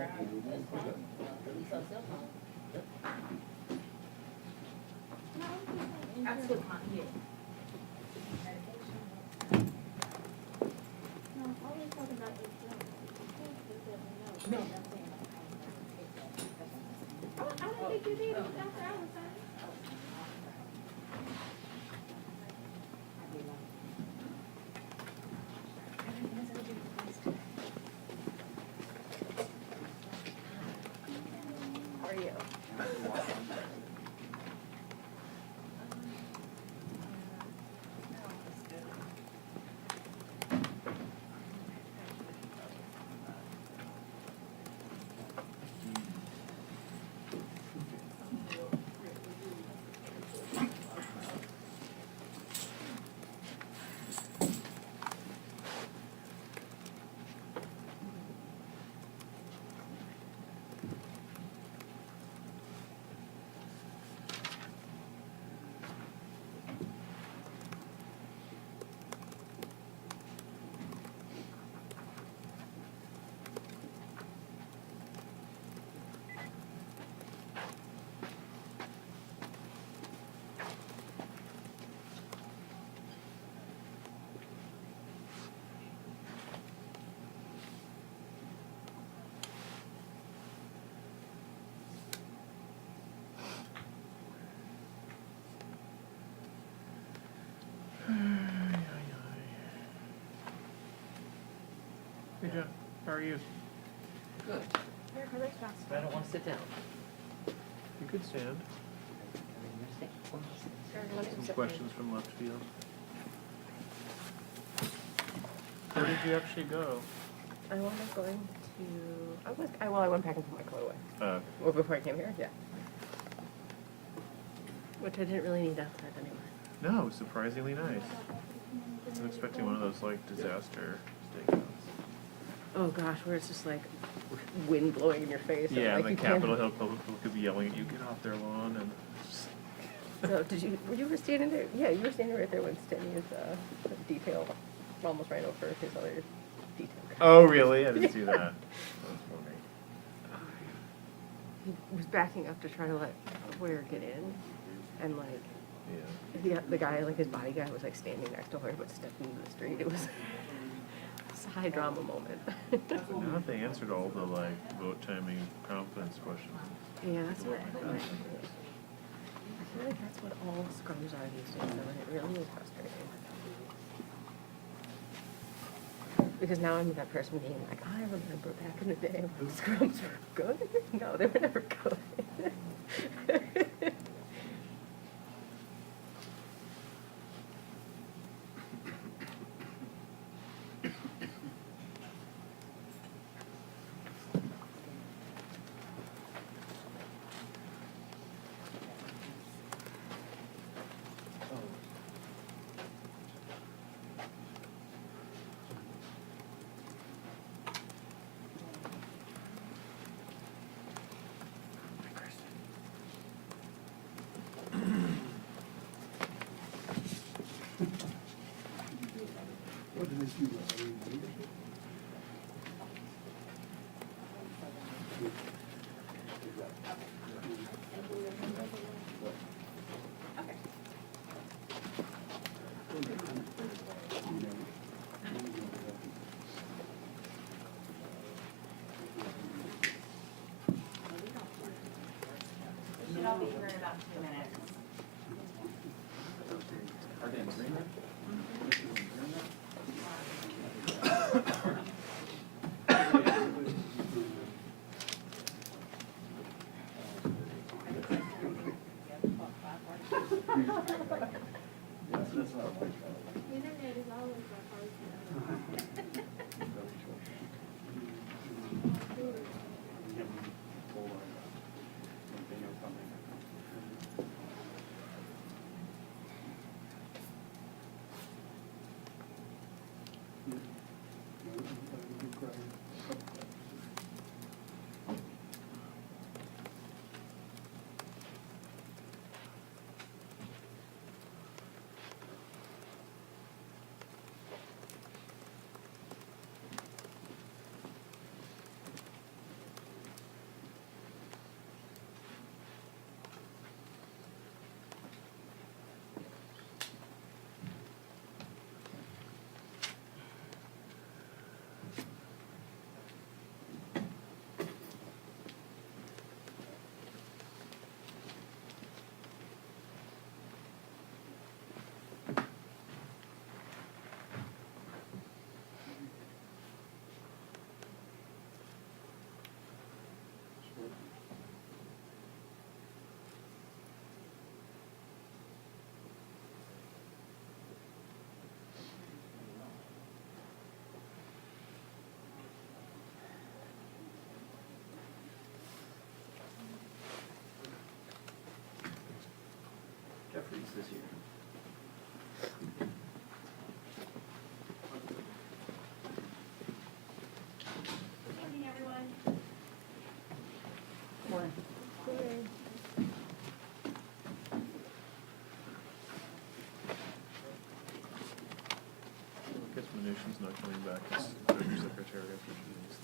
I took my, yeah. No. I don't think you did, that's what I was saying. How are you? Hey John, how are you? Good. I don't want to sit down. You could stand. Some questions from left field. Where did you actually go? I was going to, I went back and put my coat away. Well, before I came here, yeah. Which I didn't really need outside anyway. No, it was surprisingly nice. I'm expecting one of those like disaster stakeouts. Oh gosh, where it's just like wind blowing in your face. and, Yeah, like, the you can't- Capitol Hill public could be yelling at you, get off their lawn, and So were you standing there? Yeah, you were standing right there when Stenny's detail almost ran over his other detail. oh really? I didn't see that. That was funny. He was backing up to try to let Hoyer get in, and like Yeah. the guy, like his body guy, was like standing next to Hoyer but stepped into the street. It was a high drama moment. But now that they answered all the like vote timing competence questions. Yeah, that's what I feel like that's what all scrums are these days, though, and it really is frustrating. Because now I'm that person being like, I remember back in the day when scrums were good. No, they were never good. What did this do? Should all be here in about 2 minutes. Internet is always my first. back as Treasury Secretary after she leaves.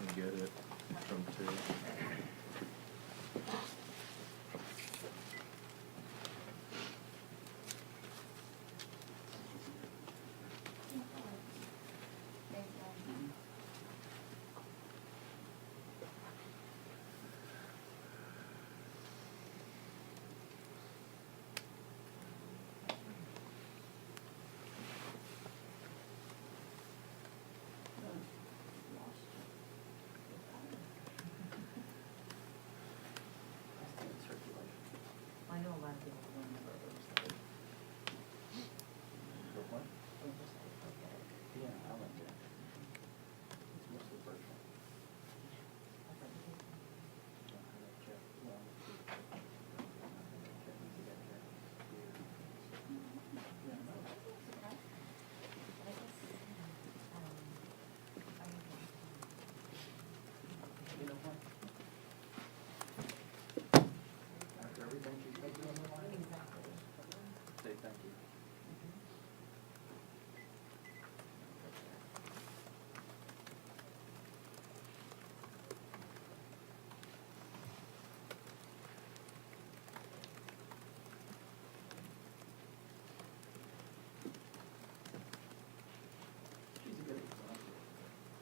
And get it from two. I know a lot of people don't remember oversight. Oversight, okay. Yeah, I like that. It's mostly virtual. I like Jeff, well, Jeff, you got Jeff. Yeah, no. You know what? After everything she's been doing in her life, say thank you. She's a good example. I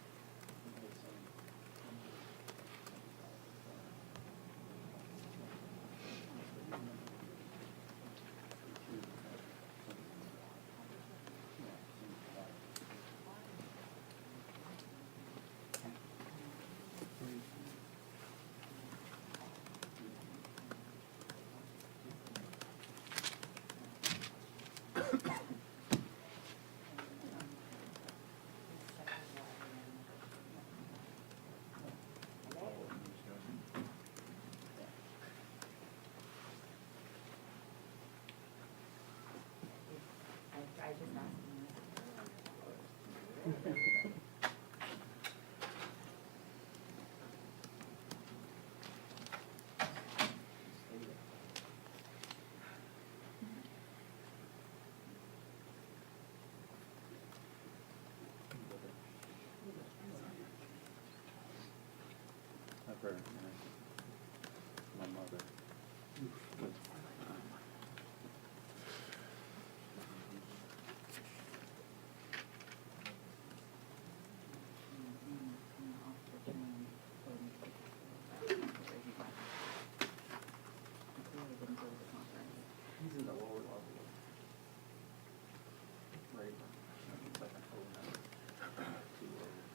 just asked I've heard, my mother. He's in the lower level. Right. It's like a whole nother. Two levels.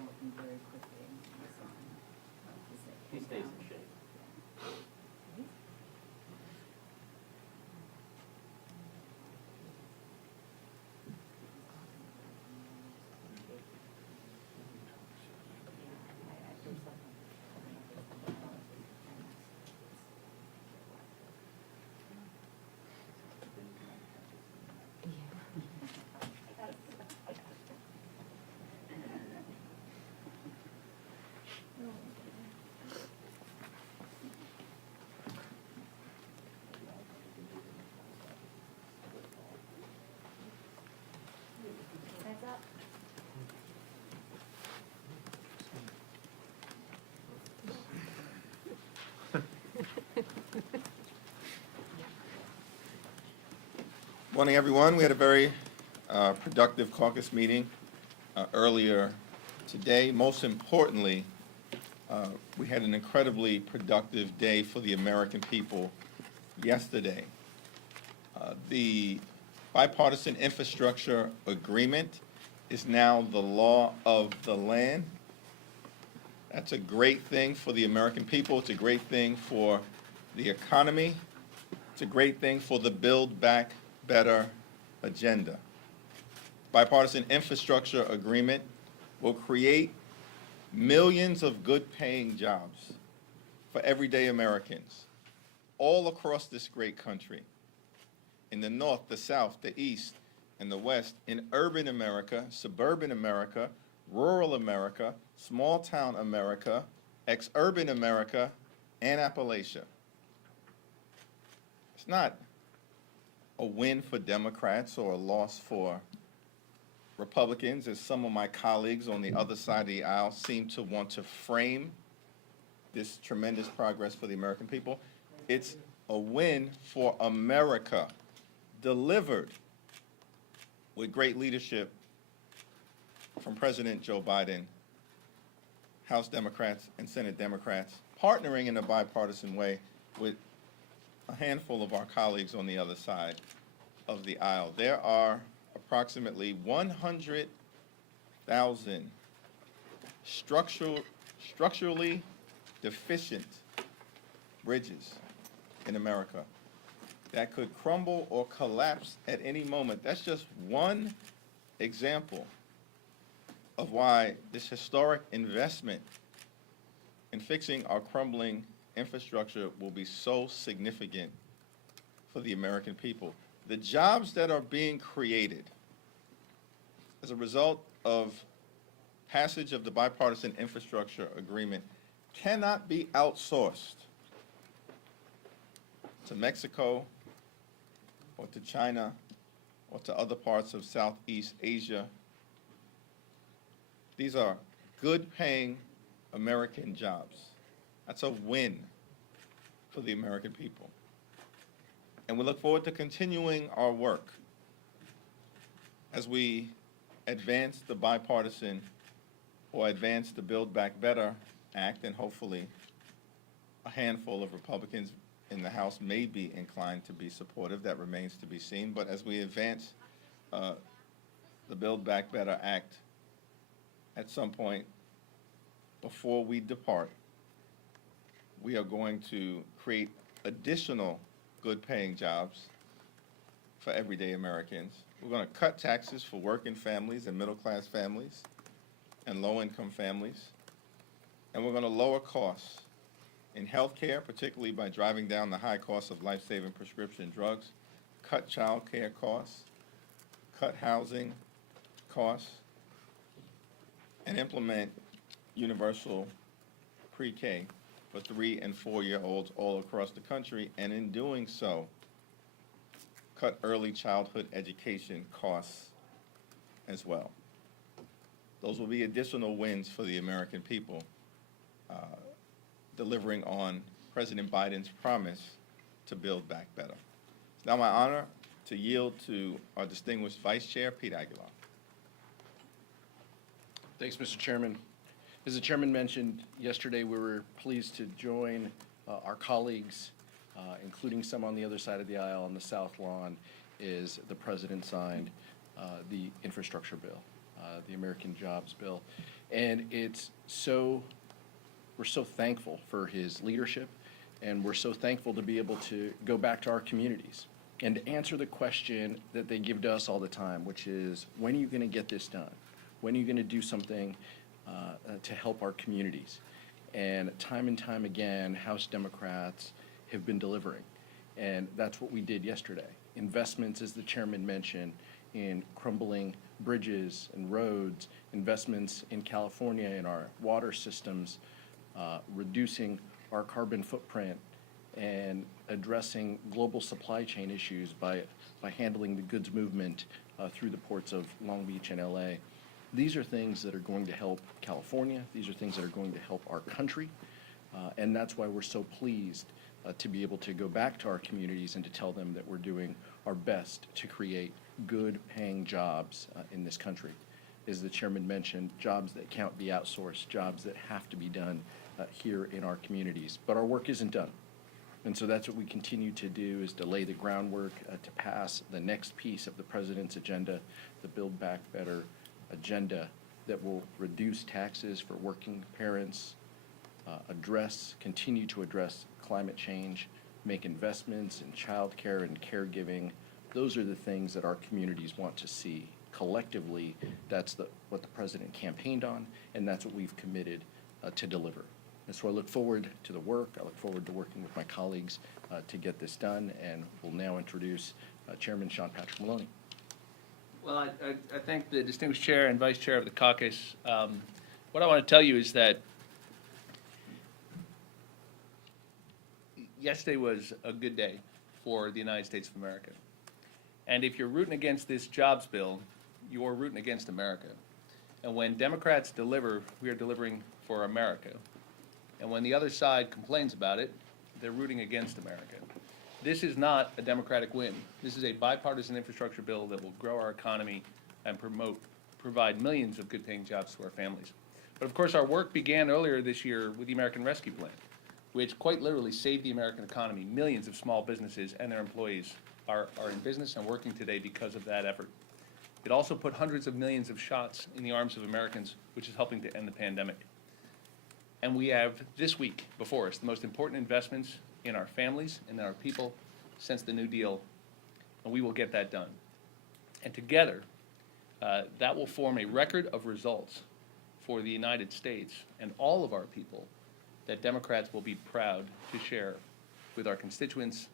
Working very quickly, my son. He stays in shape. Heads up. Morning, everyone. We had a very productive caucus meeting earlier today. Most importantly, we had an incredibly productive day for the American people yesterday. The bipartisan infrastructure agreement is now the law of the land. That's a great thing for the American people. It's a great thing for the economy. It's a great thing for the Build Back Better agenda. Bipartisan infrastructure agreement will create millions of good-paying jobs for everyday Americans all across this great country. In the North, the South, the East, and the West, in urban America, suburban America, rural America, small-town America, ex-urban America, and Appalachia. It's not a win for Democrats or a loss for Republicans, as some of my colleagues on the other side of the aisle seem to want to frame this tremendous progress for the American people. It's a win for America, delivered with great leadership from President Joe Biden, House Democrats and Senate Democrats, partnering in a bipartisan way with a handful of our colleagues on the other side of the aisle. There are approximately 100,000 structurally deficient bridges in America that could crumble or collapse at any moment. That's just one example of why this historic investment in fixing our crumbling infrastructure will be so significant for the American people. The jobs that are being created as a result of passage of the bipartisan infrastructure agreement cannot be outsourced to Mexico or to China or to other parts of Southeast Asia. These are good-paying American jobs. That's a win for the American people. And we look forward to continuing our work as we advance the bipartisan or advance the Build Back Better Act, and hopefully a handful of Republicans in the House may be inclined to be supportive. That remains to be seen. But as we advance the Build Back Better Act, at some point before we depart, we are going to create additional good-paying jobs for everyday Americans. We're going to cut taxes for working families and middle-class families and low-income families. And we're going to lower costs in health care, particularly by driving down the high cost of life-saving prescription drugs, cut child care costs, cut housing costs, and implement universal pre-K for 3- and 4-year-olds all across the country, and in doing so, cut early childhood education costs as well. Those will be additional wins for the American people, delivering on President Biden's promise to build back better. It's now my honor to yield to our distinguished Vice Chair, Pete Aguilar. Thanks, Mr. Chairman. As the chairman mentioned, yesterday we were pleased to join our colleagues, including some on the other side of the aisle on the South Lawn, is the president signed the infrastructure bill, the American Jobs Bill. And we're so thankful for his leadership, and we're so thankful to be able to go back to our communities and to answer the question that they give to us all the time, which is, when are you going to get this done? When are you going to do something to help our communities? And time again, House Democrats have been delivering. And that's what we did yesterday. Investments, as the chairman mentioned, in crumbling bridges and roads, investments in California in our water systems, reducing our carbon footprint, and addressing global supply chain issues by handling the goods movement through the ports of Long Beach and LA. These are things that are going to help California. These are things that are going to help our country. And that's why we're so pleased to be able to go back to our communities and to tell them that we're doing our best to create good-paying jobs in this country. As the chairman mentioned, jobs that can't be outsourced, jobs that have to be done here in our communities. But our work isn't done. And so that's what we continue to do, is to lay the groundwork to pass the next piece of the president's agenda, the Build Back Better agenda, that will reduce taxes for working parents, continue to address climate change, make investments in child care and caregiving. Those are the things that our communities want to see. Collectively, that's what the president campaigned on, and that's what we've committed to deliver. And so I look forward to the work. I look forward to working with my colleagues to get this done, and we'll now introduce Chairman Sean Patrick Maloney. Well, I thank the distinguished chair and vice chair of the caucus. What I want to tell you is that yesterday was a good day for the United States of America. And if you're rooting against this jobs bill, you're rooting against America. And when Democrats deliver, we are delivering for America. And when the other side complains about it, they're rooting against America. This is not a Democratic win. This is a bipartisan infrastructure bill that will grow our economy and provide millions of good-paying jobs to our families. But of course, our work began earlier this year with the American Rescue Plan, which quite literally saved the American economy. Millions of small businesses and their employees are in business and working today because of that effort. It also put hundreds of millions of shots in the arms of Americans, which is helping to end the pandemic. And we have this week before us the most important investments in our families and in our people since the New Deal, and we will get that done. And together, that will form a record of results for the United States and all of our people that Democrats will be proud to share with our constituents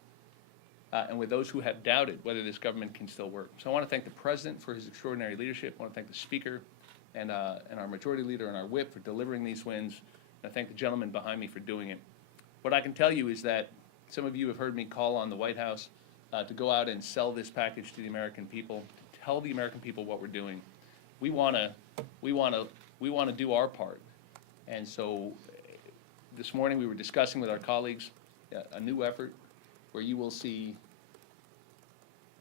and with those who have doubted whether this government can still work. So I want to thank the President for his extraordinary leadership. I want to thank the Speaker and our Majority Leader and our Whip for delivering these wins. And I thank the gentleman behind me for doing it. What I can tell you is that some of you have heard me call on the White House to go out and sell this package to the American people, to tell the American people what we're doing. We want to do our part. And so this morning we were discussing with our colleagues a new effort where you will see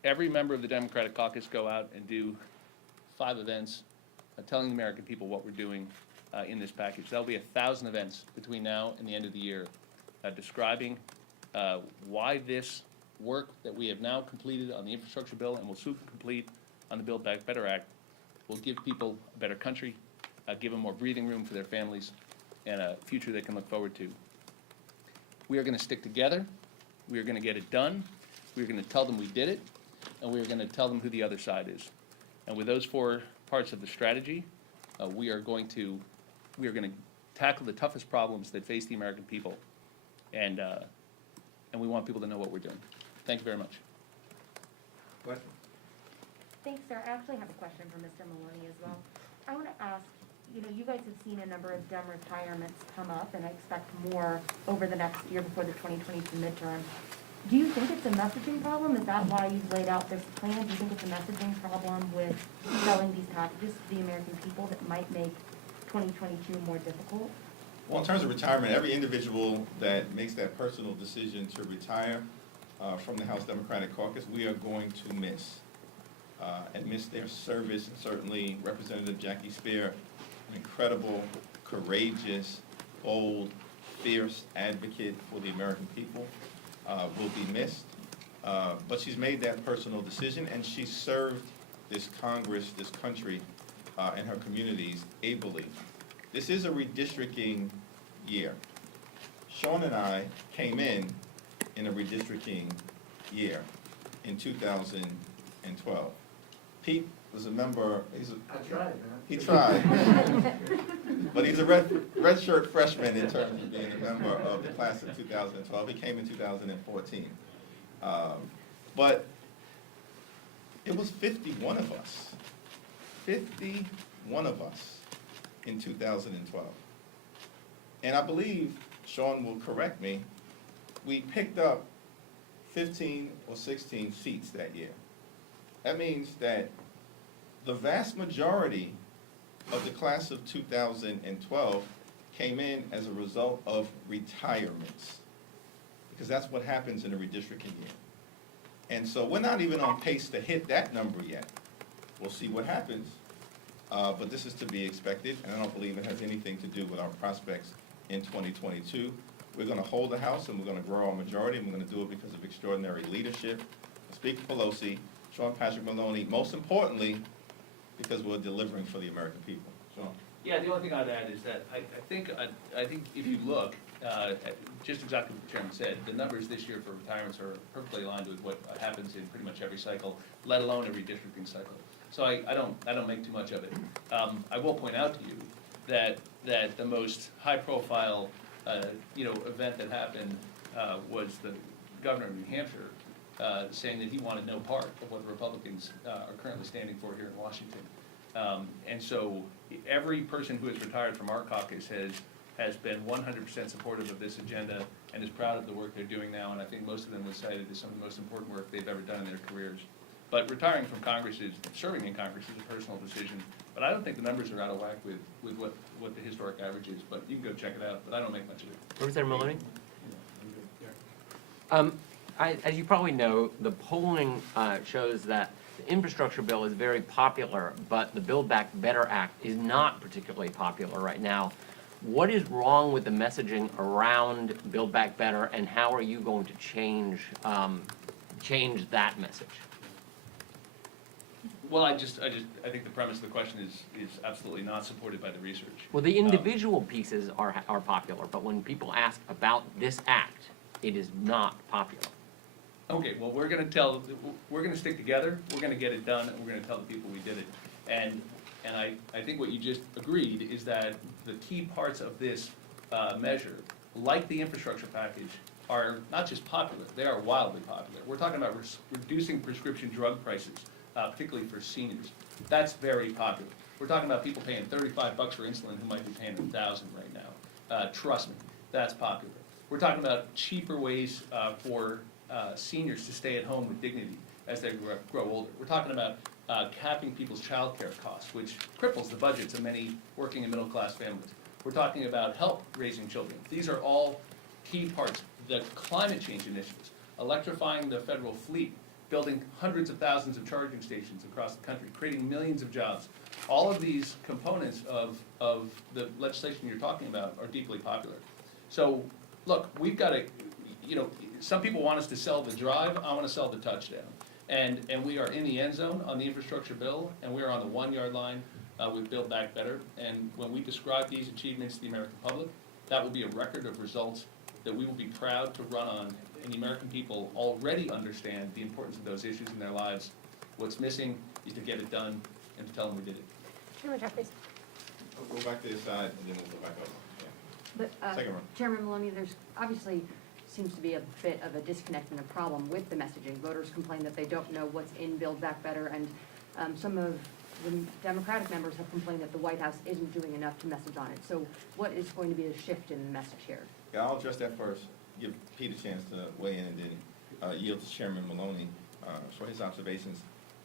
every member of the Democratic caucus go out and do 5 events telling the American people what we're doing in this package. That'll be 1,000 events between now and the end of the year, describing why this work that we have now completed on the infrastructure bill and will soon complete on the Build Back Better Act will give people a better country, give them more breathing room for their families, and a future they can look forward to. We are going to stick together. We are going to get it done. We are going to tell them we did it, and we are going to tell them who the other side is. And with those 4 parts of the strategy, we are going to tackle the toughest problems that face the American people, and we want people to know what we're doing. Thank you very much. Question? Thanks, sir. I actually have a question for Mr. Maloney as well. I want to ask, you guys have seen a number of Dem retirements come up, and I expect more over the next year before the 2022 midterm. Do you think it's a messaging problem? Is that why you've laid out this plan? Do you think it's a messaging problem with selling these packages to the American people that might make 2022 more difficult? Well, in terms of retirement, every individual that makes that personal decision to retire from the House Democratic Caucus, we are going to miss. And miss their service. And certainly Representative Jackie Speier, an incredible, courageous, bold, fierce advocate for the American people, will be missed. But she's made that personal decision, and she served this Congress, this country, and her communities ably. This is a redistricting year. Sean and I came in a redistricting year in 2012. Pete was a member, I tried, man. he tried. But he's a red shirt freshman in terms of being a member of the class of 2012. He came in 2014. But it was 51 of us. 51 of us in 2012. And I believe, Sean will correct me, we picked up 15 or 16 seats that year. That means that the vast majority of the class of 2012 came in as a result of retirements, because that's what happens in a redistricting year. And so we're not even on pace to hit that number yet. We'll see what happens, but this is to be expected, and I don't believe it has anything to do with our prospects in 2022. We're going to hold the House, and we're going to grow our majority, and we're going to do it because of extraordinary leadership. Speaker Pelosi, Sean Patrick Maloney, most importantly, because we're delivering for the American people. Sean? Yeah, the only thing I'd add is that I think if you look, just exactly what the chairman said, the numbers this year for retirements are perfectly aligned with what happens in pretty much every cycle, let alone a redistricting cycle. So I don't make too much of it. I will point out to you that the most high-profile event that happened was the governor of New Hampshire saying that he wanted no part of what the Republicans are currently standing for here in Washington. And so every person who has retired from our caucus has has been 100% supportive of this agenda and is proud of the work they're doing now, and I think most of them would cite it as some of the most important work they've ever done in their careers. But retiring from Congress serving in Congress is a personal decision, but I don't think the numbers are out of whack with what the historic average is, but you can go check it out, but I don't make much of it. Representative Maloney? As you probably know, the polling shows that the infrastructure bill is very popular, but the Build Back Better Act is not particularly popular right now. What is wrong with the messaging around Build Back Better, and how are you going to change that message? Well, I think the premise of the question is absolutely not supported by the research. Well, the individual pieces are popular, but when people ask about this act, it is not popular. Okay, well, we're gonna stick together, we're gonna get it done, and we're gonna tell the people we did it. And I think what you just agreed is that the key parts of this measure, like the infrastructure package, are not just popular, they are wildly popular. We're talking about reducing prescription drug prices, particularly for seniors. That's very popular. We're talking about people paying $35 for insulin who might be paying $1,000 right now. Trust me, that's popular. We're talking about cheaper ways for seniors to stay at home with dignity as they grow older. We're talking about capping people's childcare costs, which cripples the budgets of many working and middle-class families. We're talking about help raising children. These are all key parts. The climate change initiatives, electrifying the federal fleet, building hundreds of thousands of charging stations across the country, creating millions of jobs. All of these components of the legislation you're talking about are deeply popular. So, look, we've got to, some people want us to sell the drive, I want to sell the touchdown. And we are in the end zone on the infrastructure bill, and we are on the 1 yard line with Build Back Better. And when we describe these achievements to the American public, that will be a record of results that we will be proud to run on. And the American people already understand the importance of those issues in their lives. What's missing is to get it done and to tell them we did it. Chairman Jeffries. We'll go back to this side, and then we'll go back up. Yeah. But Second one. Chairman Maloney, there's obviously seems to be a bit of a disconnect and a problem with the messaging. Voters complain that they don't know what's in Build Back Better, and some of the Democratic members have complained that the White House isn't doing enough to message on it. So what is going to be a shift in the message here? Yeah, I'll address that first, give Pete a chance to weigh in, and then yield to Chairman Maloney for his observations.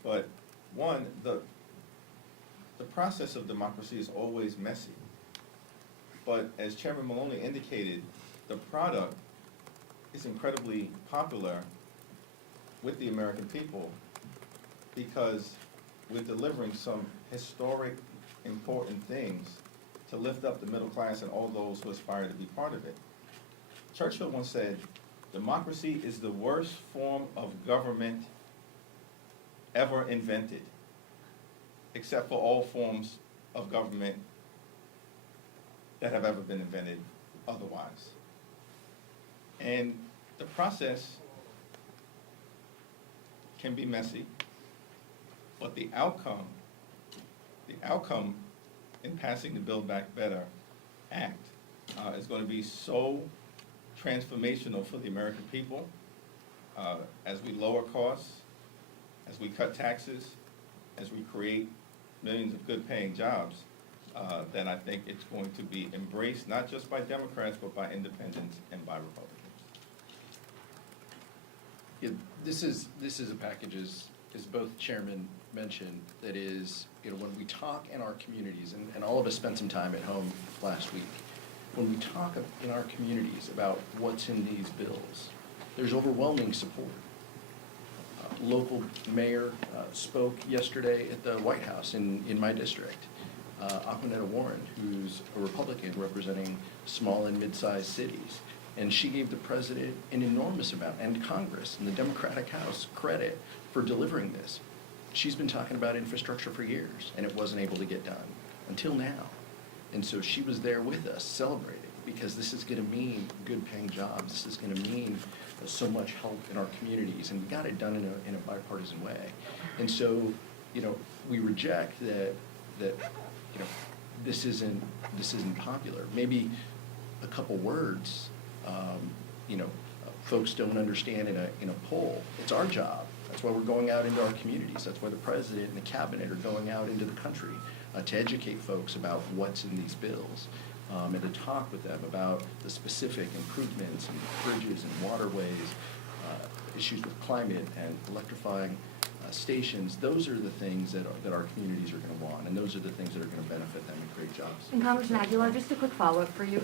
But one, the process of democracy is always messy. But as Chairman Maloney indicated, the product is incredibly popular with the American people because we're delivering some historic, important things to lift up the middle class and all those who aspire to be part of it. Churchill once said, democracy is the worst form of government ever invented, except for all forms of government that have ever been invented otherwise. And the process can be messy, but the outcome in passing the Build Back Better Act is going to be so transformational for the American people as we lower costs, as we cut taxes, as we create millions of good-paying jobs, then I think it's going to be embraced not just by Democrats, but by independents and by Republicans. Yeah, this is a package, as both chairmen mentioned, that is, when we talk in our communities, and all of us spent some time at home last week, when we talk in our communities about what's in these bills, there's overwhelming support. Local mayor spoke yesterday at the White House in my district. Aquanetta Warren, who's a Republican representing small and mid-sized cities. And she gave the president an enormous amount, and Congress and the Democratic House, credit for delivering this. She's been talking about infrastructure for years, and it wasn't able to get done until now. And so she was there with us celebrating, because this is going to mean good-paying jobs. This is going to mean so much help in our communities, and we got it done in a bipartisan way. And so, we reject that this isn't popular. Maybe a couple words, folks don't understand in a poll. It's our job. That's why we're going out into our communities. That's why the president and the cabinet are going out into the country to educate folks about what's in these bills. and to talk with them about the specific improvements in bridges and waterways, issues with climate and electrifying stations. Those are the things that our communities are going to want, and those are the things that are going to benefit them and create jobs. And Congressman Aguilar, just a quick follow-up for you.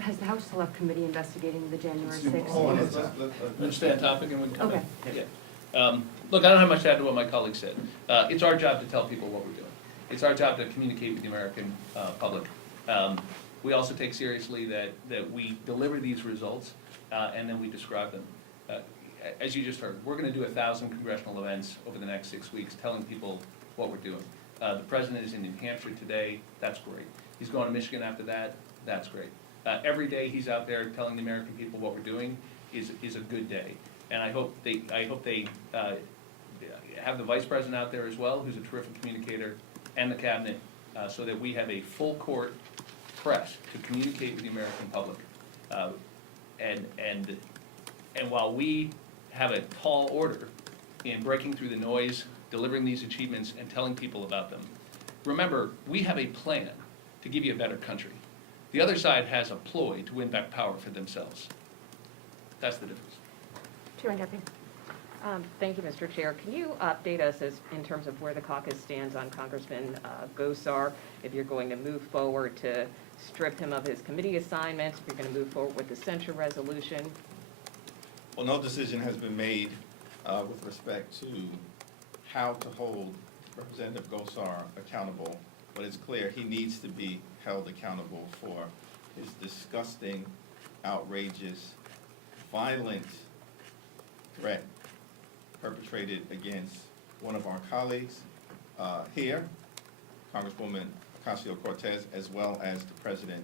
Has the House Select Committee investigating the January 6th? Hold on, Understand topic and we can come Okay. back. Yeah. Look, I don't have much to add to what my colleague said. It's our job to tell people what we're doing. It's our job to communicate with the American public. We also take seriously that we deliver these results and then we describe them. As you just heard, we're going to do 1,000 congressional events over the next 6 weeks telling people what we're doing. The president is in New Hampshire today. That's great. He's going to Michigan after that. That's great. Every day he's out there telling the American people what we're doing is a good day. And I hope they have the vice president out there as well, who's a terrific communicator, and the cabinet, so that we have a full court press to communicate with the American public. And while we have a tall order in breaking through the noise, delivering these achievements, and telling people about them, remember, we have a plan to give you a better country. The other side has a ploy to win back power for themselves. That's the difference. Chairman Duffy. Thank you, Mr. Chair. Can you update us in terms of where the caucus stands on Congressman Gosar? If you're going to move forward to strip him of his committee assignments, if you're going to move forward with the censure resolution? Well, no decision has been made with respect to how to hold Representative Gosar accountable, but it's clear he needs to be held accountable for his disgusting, outrageous, violent threat perpetrated against one of our colleagues here, Congresswoman Ocasio-Cortez, as well as the President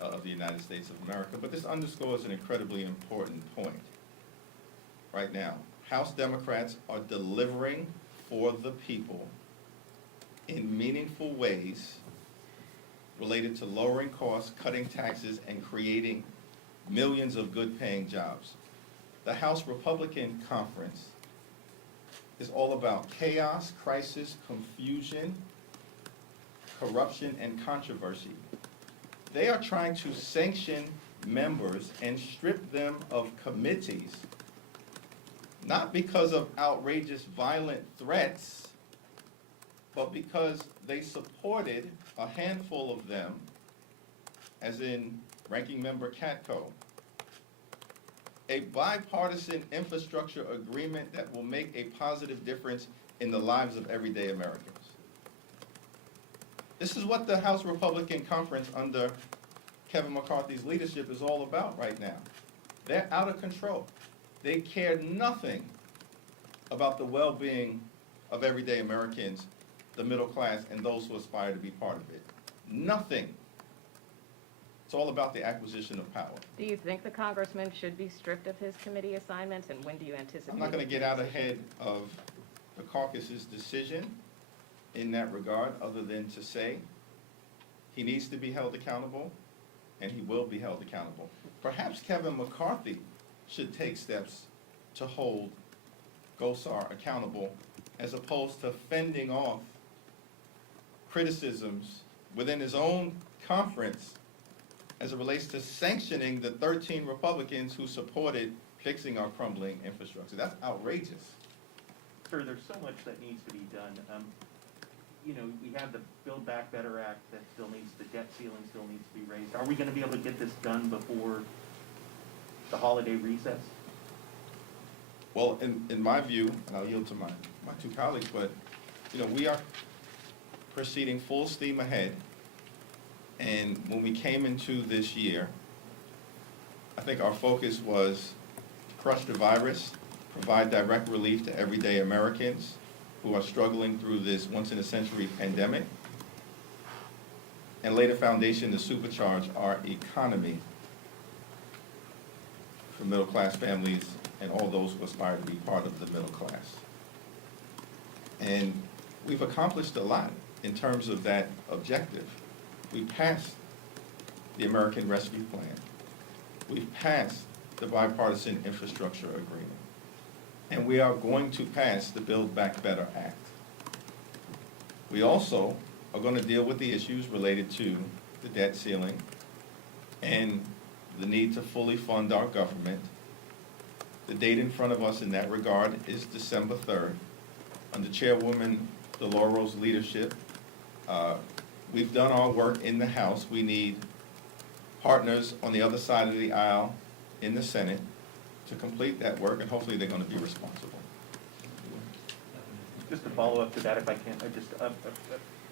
of the United States of America. But this underscores an incredibly important point. Right now, House Democrats are delivering for the people in meaningful ways related to lowering costs, cutting taxes, and creating millions of good-paying jobs. The House Republican Conference is all about chaos, crisis, confusion, corruption, and controversy. They are trying to sanction members and strip them of committees, not because of outrageous violent threats, but because they supported a handful of them, as in Ranking Member Katko, a bipartisan infrastructure agreement that will make a positive difference in the lives of everyday Americans. This is what the House Republican Conference under Kevin McCarthy's leadership is all about right now. They're out of control. They care nothing about the well-being of everyday Americans, the middle class, and those who aspire to be part of it. Nothing. It's all about the acquisition of power. Do you think the congressman should be stripped of his committee assignments, and when do you anticipate? I'm not going to get out ahead of the caucus's decision in that regard, other than to say he needs to be held accountable, and he will be held accountable. Perhaps Kevin McCarthy should take steps to hold Gosar accountable, as opposed to fending off criticisms within his own conference as it relates to sanctioning the 13 Republicans who supported fixing our crumbling infrastructure. That's outrageous. Sir, there's so much that needs to be done. We have the Build Back Better Act that still needs, the debt ceiling still needs to be raised. Are we gonna be able to get this done before the holiday recess? Well, in my view, and I'll yield to my two colleagues, but, we are proceeding full steam ahead. And when we came into this year, I think our focus was to crush the virus, provide direct relief to everyday Americans who are struggling through this once-in-a-century pandemic, and lay the foundation to supercharge our economy for middle-class families and all those who aspire to be part of the middle class. And we've accomplished a lot in terms of that objective. We passed the American Rescue Plan. We've passed the Bipartisan Infrastructure Agreement. And we are going to pass the Build Back Better Act. We also are going to deal with the issues related to the debt ceiling, and the need to fully fund our government. The date in front of us in that regard is December 3rd. Under Chairwoman DeLauro's leadership, we've done our work in the House. We need partners on the other side of the aisle in the Senate to complete that work, and hopefully they're going to be responsible. Just to follow up to that, if I can,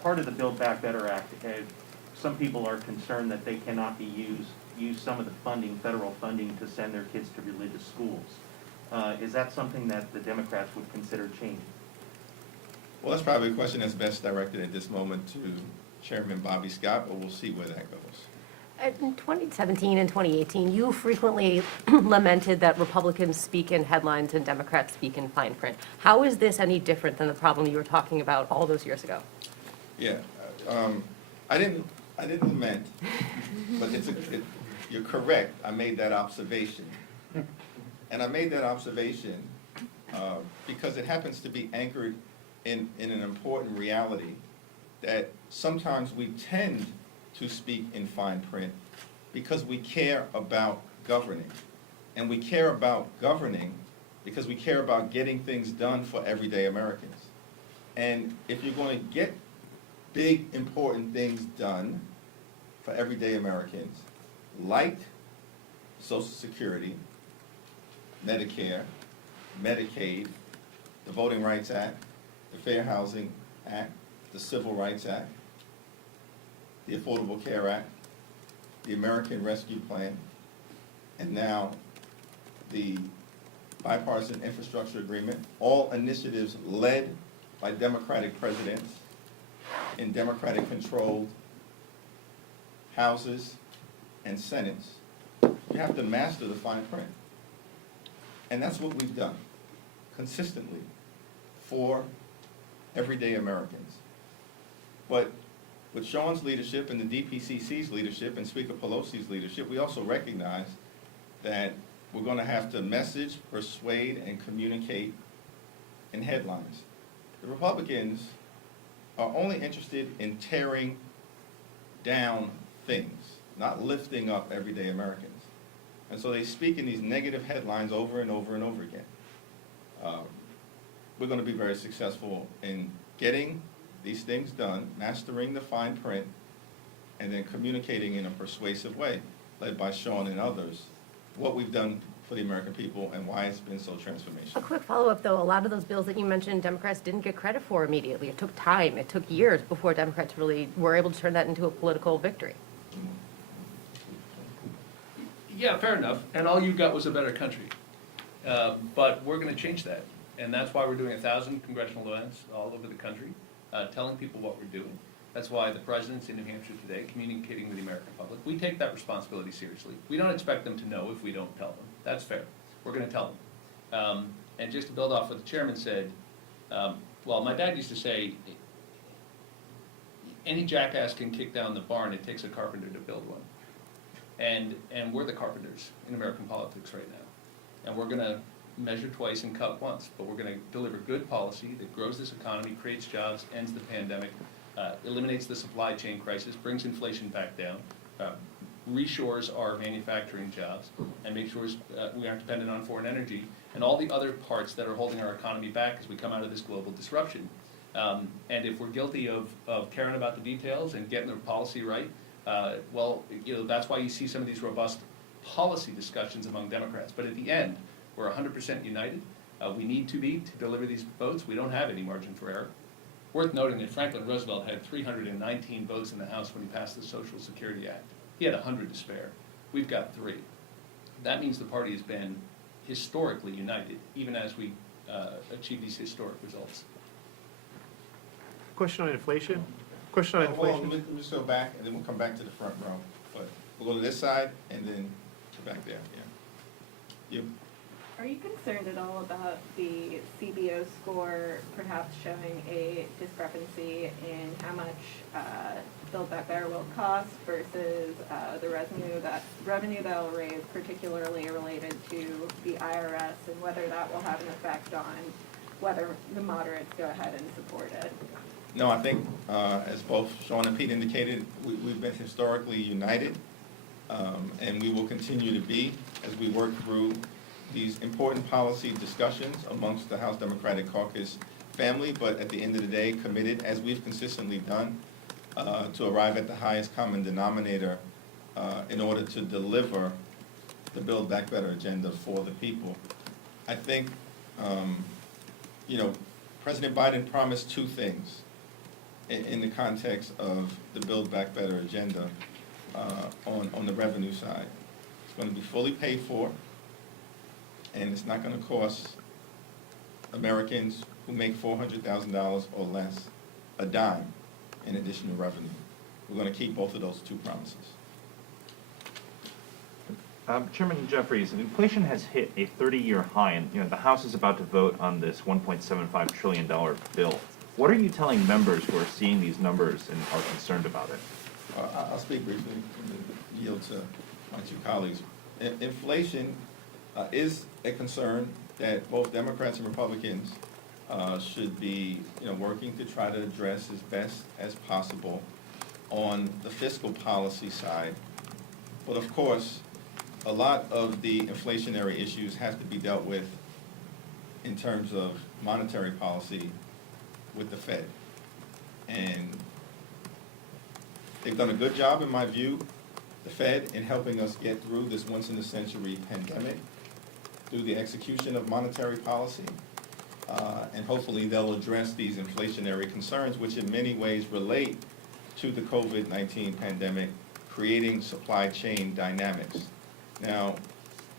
part of the Build Back Better Act, some people are concerned that they cannot be use some of the funding, federal funding, to send their kids to religious schools. Is that something that the Democrats would consider changing? Well, that's probably a question that's best directed at this moment to Chairman Bobby Scott, but we'll see where that goes. In 2017 and 2018, you frequently lamented that Republicans speak in headlines and Democrats speak in fine print. How is this any different than the problem you were talking about all those years ago? Yeah, I didn't lament, but you're correct. I made that observation. And I made that observation because it happens to be anchored in an important reality that sometimes we tend to speak in fine print because we care about governing. And we care about governing because we care about getting things done for everyday Americans. And if you're going to get big, important things done for everyday Americans, like Social Security, Medicare, Medicaid, the Voting Rights Act, the Fair Housing Act, the Civil Rights Act, the Affordable Care Act, the American Rescue Plan, and now the Bipartisan Infrastructure Agreement, all initiatives led by Democratic presidents in Democratic-controlled houses and senates. You have to master the fine print. And that's what we've done consistently for everyday Americans. But with Sean's leadership and the DPCC's leadership and Speaker Pelosi's leadership, we also recognize that we're going to have to message, persuade, and communicate in headlines. The Republicans are only interested in tearing down things, not lifting up everyday Americans. And so they speak in these negative headlines over and over and over again. We're going to be very successful in getting these things done, mastering the fine print, and then communicating in a persuasive way, led by Sean and others, what we've done for the American people and why it's been so transformational. A quick follow-up, though. A lot of those bills that you mentioned, Democrats didn't get credit for immediately. It took time. It took years before Democrats really were able to turn that into a political victory. Yeah, fair enough, and all you got was a better country. But we're gonna change that, and that's why we're doing 1,000 congressional events all over the country, telling people what we're doing. That's why the president's in New Hampshire today, communicating with the American public. We take that responsibility seriously. We don't expect them to know if we don't tell them. That's fair. We're gonna tell them. And just to build off what the chairman said, well, my dad used to say, any jackass can kick down the barn, it takes a carpenter to build one. And we're the carpenters in American politics right now. And we're gonna measure twice and cut once, but we're gonna deliver good policy that grows this economy, creates jobs, ends the pandemic, eliminates the supply chain crisis, brings inflation back down, reshores our manufacturing jobs, and makes sure we aren't dependent on foreign energy, and all the other parts that are holding our economy back as we come out of this global disruption. And if we're guilty of caring about the details and getting the policy right, well, you know, that's why you see some of these robust policy discussions among Democrats. But at the end, we're 100% united. We need to be to deliver these votes. We don't have any margin for error. Worth noting that Franklin Roosevelt had 319 votes in the House when he passed the Social Security Act. He had 100 to spare. We've got 3. That means the party has been historically united, even as we achieve these historic results. Question on inflation? Question on Well, inflation? let me just go back, and then we'll come back to the front row. But we'll go to this side, and then go back there, yeah. You? Are you concerned at all about the CBO score perhaps showing a discrepancy in how much Build Back Better will cost versus the revenue that will raise, particularly related to the IRS, and whether that will have an effect on whether the moderates go ahead and support it? No, I think, as both Sean and Pete indicated, we've been historically united. and we will continue to be as we work through these important policy discussions amongst the House Democratic Caucus family, but at the end of the day, committed, as we've consistently done, to arrive at the highest common denominator in order to deliver the Build Back Better agenda for the people. I think, President Biden promised two things in the context of the Build Back Better agenda on the revenue side. It's going to be fully paid for, and it's not going to cost Americans who make $400,000 or less a dime in additional revenue. We're going to keep both of those two promises. Chairman Jeffries, inflation has hit a 30-year high, and the House is about to vote on this $1.75 trillion bill. What are you telling members who are seeing these numbers and are concerned about it? I'll speak briefly and yield to my two colleagues. Inflation is a concern that both Democrats and Republicans should be, working to try to address as best as possible on the fiscal policy side. But of course, a lot of the inflationary issues have to be dealt with in terms of monetary policy with the Fed. And they've done a good job, in my view, the Fed, in helping us get through this once-in-a-century pandemic through the execution of monetary policy. And hopefully they'll address these inflationary concerns, which in many ways relate to the COVID-19 pandemic, creating supply chain dynamics. Now,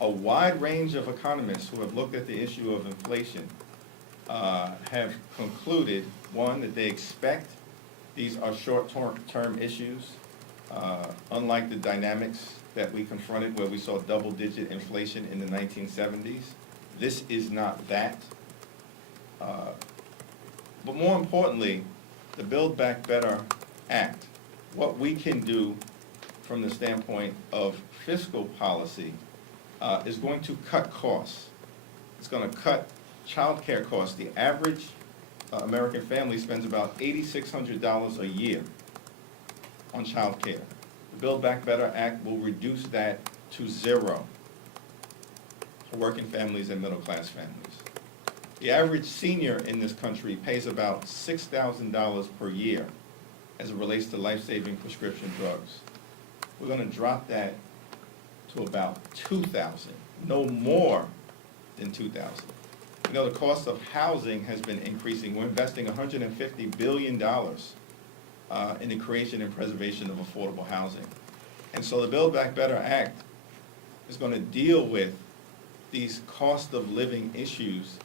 a wide range of economists who have looked at the issue of inflation have concluded, one, that they expect these are short-term issues, unlike the dynamics that we confronted where we saw double-digit inflation in the 1970s. This is not that. But more importantly, the Build Back Better Act, what we can do from the standpoint of fiscal policy is going to cut costs. It's going to cut child care costs. The average American family spends about $8,600 a year on child care. The Build Back Better Act will reduce that to zero for working families and middle-class families. The average senior in this country pays about $6,000 per year as it relates to life-saving prescription drugs. We're going to drop that to about $2,000, no more than $2,000. The cost of housing has been increasing. We're investing $150 billion in the creation and preservation of affordable housing. And so the Build Back Better Act is going to deal with these cost of living issues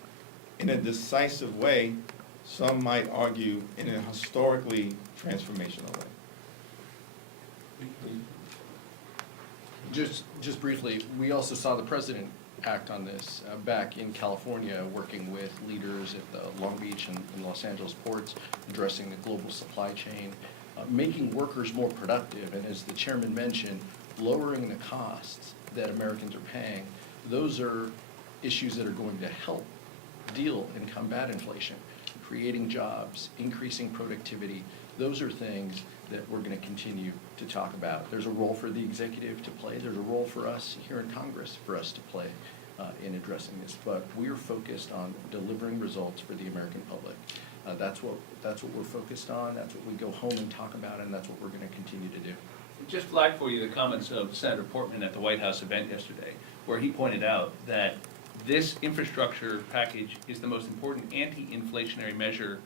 in a decisive way, some might argue in a historically transformational way. Just briefly, we also saw the president act on this back in California, working with leaders at the Long Beach and Los Angeles ports, addressing the global supply chain, making workers more productive, and as the chairman mentioned, lowering the costs that Americans are paying. Those are issues that are going to help deal and combat inflation, creating jobs, increasing productivity. Those are things that we're going to continue to talk about. There's a role for the executive to play. There's a role for us here in Congress for us to play in addressing this. But we're focused on delivering results for the American public. That's what we're focused on. That's what we go home and talk about, and that's what we're going to continue to do. Just flag for you the comments of Senator Portman at the White House event yesterday, where he pointed out that this infrastructure package is the most important anti-inflationary measure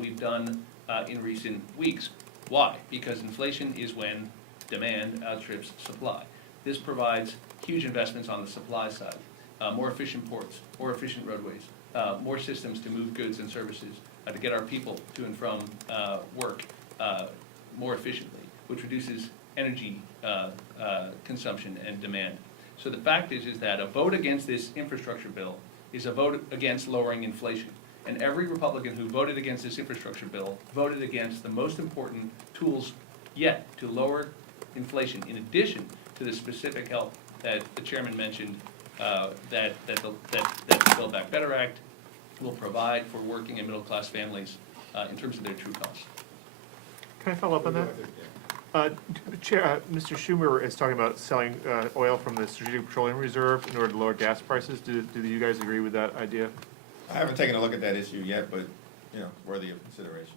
we've done in recent weeks. Why? Because inflation is when demand outstrips supply. This provides huge investments on the supply side, more efficient ports, more efficient roadways, more systems to move goods and services, to get our people to and from work more efficiently, which reduces energy consumption and demand. So the fact is that a vote against this infrastructure bill is a vote against lowering inflation. And every Republican who voted against this infrastructure bill voted against the most important tools yet to lower inflation, in addition to the specific help that the chairman mentioned that the Build Back Better Act will provide for working and middle-class families in terms of their true costs. Can I follow up on that? Chair, Mr. Schumer is talking about selling oil from the Strategic Petroleum Reserve in order to lower gas prices. Do you guys agree with that idea? I haven't taken a look at that issue yet, but, you know, worthy of consideration.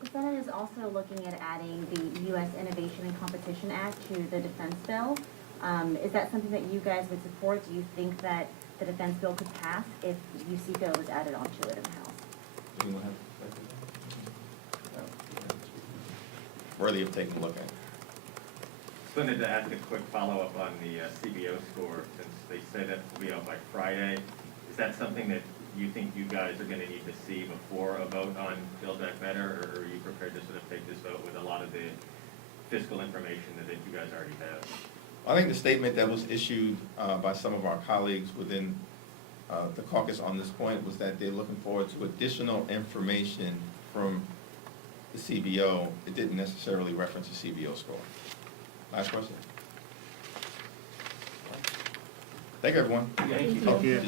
The Senate is also looking at adding the U.S. Innovation and Competition Act to the defense bill. Is that something that you guys would support? Do you think that the defense bill could pass if UCCO was added onto it in the House? Anyone have- Worthy of taking a look at. Just wanted to ask a quick follow-up on the CBO score, since they said that will be out by Friday. Is that something that you think you guys are gonna need to see before a vote on Build Back Better, or are you prepared to sort of take this vote with a lot of the fiscal information that you guys already have? I think the statement that was issued by some of our colleagues within the caucus on this point was that they're looking forward to additional information from the CBO. It didn't necessarily reference the CBO score. Last question. Thank you, everyone. Thank you. Thank you.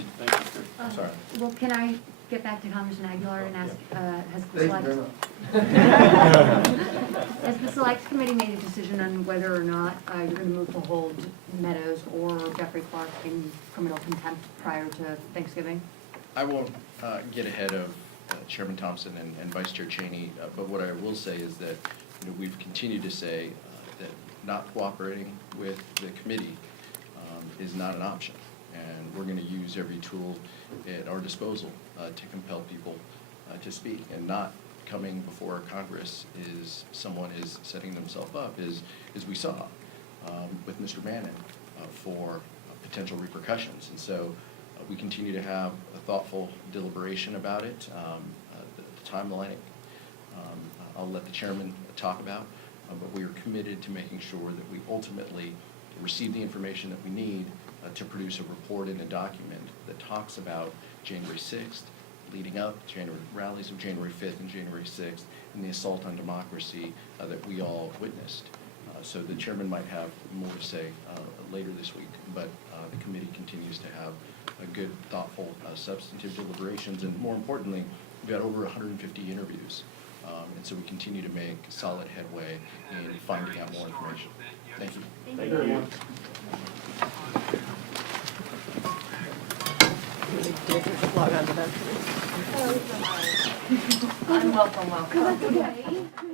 I'm sorry. Well, can I get back to Congressman Aguilar and ask, has the Thank you select? very Has the select committee made a decision on whether or not you're gonna move to hold Meadows or Jeffrey Clark in criminal contempt prior to Thanksgiving? I won't get ahead of Chairman Thompson and Vice Chair Cheney, but what I will say is that, you know, we've continued to say that not cooperating with the committee is not an option. And we're gonna use every tool at our disposal to compel people to speak. And not coming before Congress is someone is setting themselves up, as we saw with Mr. Bannon, for potential repercussions. And so we continue to have a thoughtful deliberation about it. The timeline, I'll let the chairman talk about, but we are committed to making sure that we ultimately receive the information that we need to produce a report and a document that talks about January 6th, leading up January rallies of January 5th and January 6th, and the assault on democracy that we all witnessed. So the chairman might have more to say later this week, but the committee continues to have a good, thoughtful, substantive deliberations, and more importantly, we've got over 150 interviews. And so we continue to make solid headway in finding out more information. Thank you. Thank you. Log on to that. Welcome. That's okay.